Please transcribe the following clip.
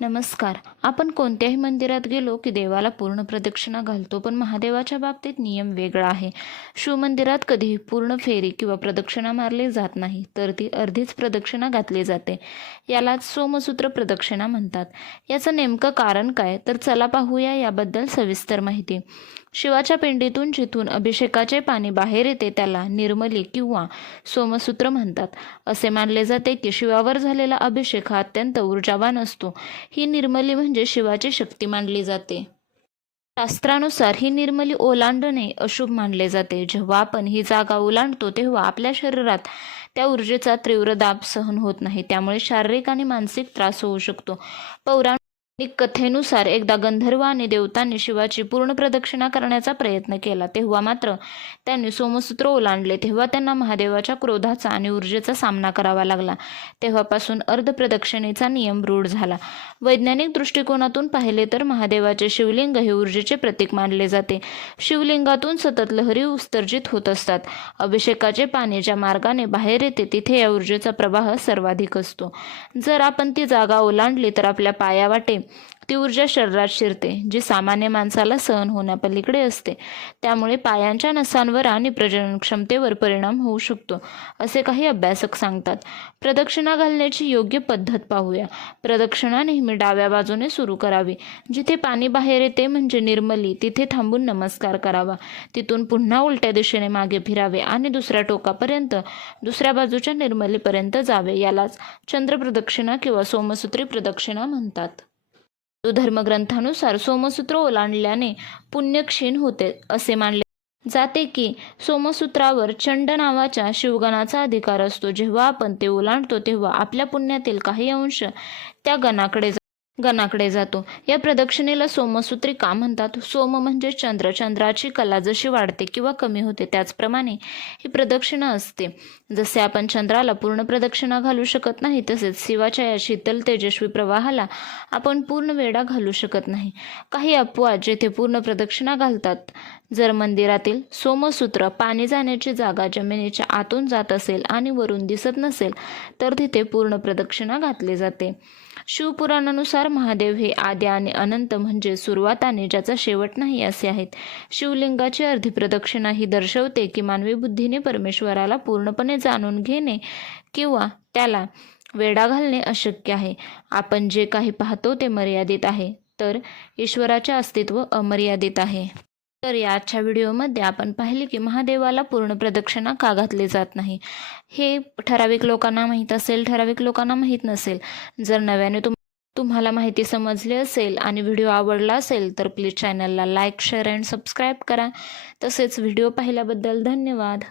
नमस्कार. आपण कोणत्याही मंदिरात गेलो की देवाला पूर्ण प्रदक्षिणा घालतो, पण महादेवाच्या बाबतीत नियम वेगळा आहे. शिवमंदिरात कधीही पूर्ण फेरी किंवा प्रदक्षिणा मारली जात नाही, तर ती अर्धीच प्रदक्षिणा घातली जाते. यालाच सोमसूत्र प्रदक्षिणा म्हणतात. याचं नेमकं कारण काय, तर चला पाहूया याबद्दल सविस्तर माहिती. शिवाच्या पिंडीतून जिथून अभिषेकाचे पाणी बाहेर येते त्याला निर्मली किंवा सोमसूत्र म्हणतात. असे मानले जाते की शिवावर झालेला अभिषेक हा अत्यंत ऊर्जावान असतो. ही निर्मली म्हणजे शिवाची शक्ती मानली जाते. शास्त्रानुसार ही निर्मली ओलांडणे अशुभ मानले जाते. जेव्हा आपण ही जागा ओलांडतो तेव्हा आपल्या शरीरात त्या ऊर्जेचा तीव्र दाब सहन होत नाही, त्यामुळे शारीरिक आणि मानसिक त्रास होऊ शकतो. पौराणिक कथेनुसार एकदा गंधर्व आणि देवतांनी शिवाची पूर्ण प्रदक्षिणा करण्याचा प्रयत्न केला. तेव्हा मात्र त्यांनी सोमसूत्र ओलांडले. तेव्हा त्यांना महादेवाच्या क्रोधाचा आणि ऊर्जेचा सामना करावा लागला. तेव्हापासून अर्धप्रदक्षिणेचा नियम रूढ झाला. वैज्ञानिक दृष्टिकोनातून पाहिले तर महादेवाचे शिवलिंग हे ऊर्जेचे प्रतीक मानले जाते. शिवलिंगातून सतत लहरी उत्सर्जित होत असतात. अभिषेकाचे पाणी ज्या मार्गाने बाहेर येते तिथे या ऊर्जेचा प्रवाह सर्वाधिक असतो. जर आपण ती जागा ओलांडली तर आपल्या पायावाटे ती ऊर्जा शरीरात शिरते, जी सामान्य माणसाला सहन होण्यापलीकडे असते. त्यामुळे पायांच्या नसांवर आणि प्रजनन क्षमतेवर परिणाम होऊ शकतो, असे काही अभ्यासक सांगतात. प्रदक्षिणा घालण्याची योग्य पद्धत पाहूया. प्रदक्षिणा नेहमी डाव्या बाजूने सुरू करावी. जिथे पाणी बाहेर येते म्हणजे निर्मली, तिथे थांबून नमस्कार करावा. तिथून पुन्हा उलट्या दिशेने मागे फिरावे आणि दुसऱ्या टोकापर्यंत दुसऱ्या बाजूच्या निर्मलीपर्यंत जावे. यालाच चंद्रप्रदक्षिणा किंवा सोमसूत्री प्रदक्षिणा म्हणतात. हिंदू धर्मग्रंथानुसार सोमसूत्र ओलांडल्याने पुण्य क्षीण होते असे मानले जाते की सोमसूत्रावर चंड नावाच्या शिवगणाचा अधिकार असतो. जेव्हा आपण ते ओलांडतो तेव्हा आपल्या पुण्यातील काही अंश त्या गणाकडे जातो. या प्रदक्षिणेला सोमसूत्री का म्हणतात? सोम म्हणजे चंद्र. चंद्राची कला जशी वाढते किंवा कमी होते त्याचप्रमाणे ही प्रदक्षिणा असते. जसे आपण चंद्राला पूर्ण प्रदक्षिणा घालू शकत नाही, तसेच शिवाच्या या शीतल तेजस्वी प्रवाहाला आपण पूर्ण वेढा घालू शकत नाही. काही अपवाद जेथे पूर्ण प्रदक्षिणा घालतात. जर मंदिरातील सोमसूत्र पाणी जाण्याची जागा जमिनीच्या आतून जात असेल आणि वरून दिसत नसेल तर तिथे पूर्ण प्रदक्षिणा घातली जाते. शिवपुराणानुसार महादेव हे आद्य आणि अनंत म्हणजे सुरुवात आणि ज्याचा शेवट नाही असे आहेत. शिवलिंगाची अर्धी प्रदक्षिणा ही दर्शवते की मानवी बुद्धीने परमेश्वराला पूर्णपणे जाणून घेणे किंवा त्याला वेढा घालणे अशक्य आहे. आपण जे काही पाहतो ते मर्यादित आहे, तर ईश्वराचे अस्तित्व अमर्यादित आहे. तर या आजच्या व्हिडिओमध्ये आपण पाहिले की महादेवाला पूर्ण प्रदक्षिणा का घातली जात नाही. हे ठराविक लोकांना माहीत असेल, ठराविक लोकांना माहीत नसेल. जर नव्याने तुम्हाला माहिती समजली असेल आणि व्हिडिओ आवडला असेल तर प्लीज चॅनलला लाईक, शेअर अँड सबस्क्राईब करा. तसेच व्हिडिओ पाहिल्याबद्दल धन्यवाद.